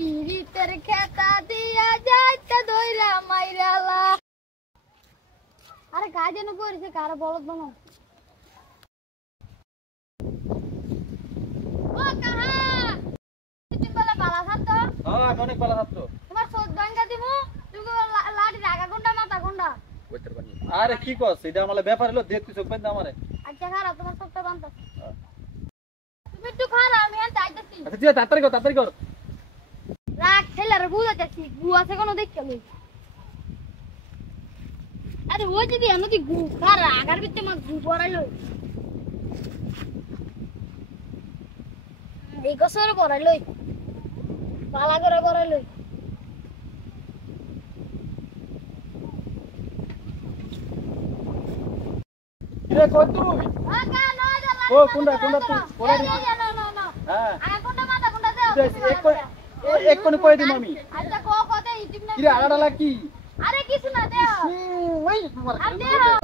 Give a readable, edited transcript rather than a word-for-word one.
পিরিতের খেতা দিয়া যাইতে দইরা মাইরালা। আরে গায়ে যেন পড়েছে কার বলদ বানো। ও কাহা তুমি বলে বালা ছাত্র? হ্যাঁ আমি অনেক ভালো ছাত্র। তোমার চোদ ভাঙা দিমু তুমি লাড়ি রাগা গুন্ডা মাথা গুন্ডা। কইতে পারি আরে কি কস এটা আমারে ব্যাপার হলো দেখতে চোখ বেঁধে আমারে। আচ্ছা খারাপ তোমার চোখটা বানতা তুমি একটু খারাপ আমি আর যাইতেছি। আচ্ছা তুই তাড়াতাড়ি কর রাগ ছেলের বুঝাইতেছি গু আছে কোনো দেখতে লই। আরে ওই যদি এমনি গু খারা আগার ভিতরে মা গু পড়াইলো এই গোসর পড়াইলো পালা করে পড়াইলো। কিরে কই তুই? আগা নয় যা ও কোনটা তুই কোলা দি। না হ্যাঁ আগা কোনটা মাথা কোনটা দাও এক কোন কই দিম আমি। আচ্ছা কতে ইটিম না কিরে আড়ালা কি? আরে কিছু না দাও ওই তোমার আর দাও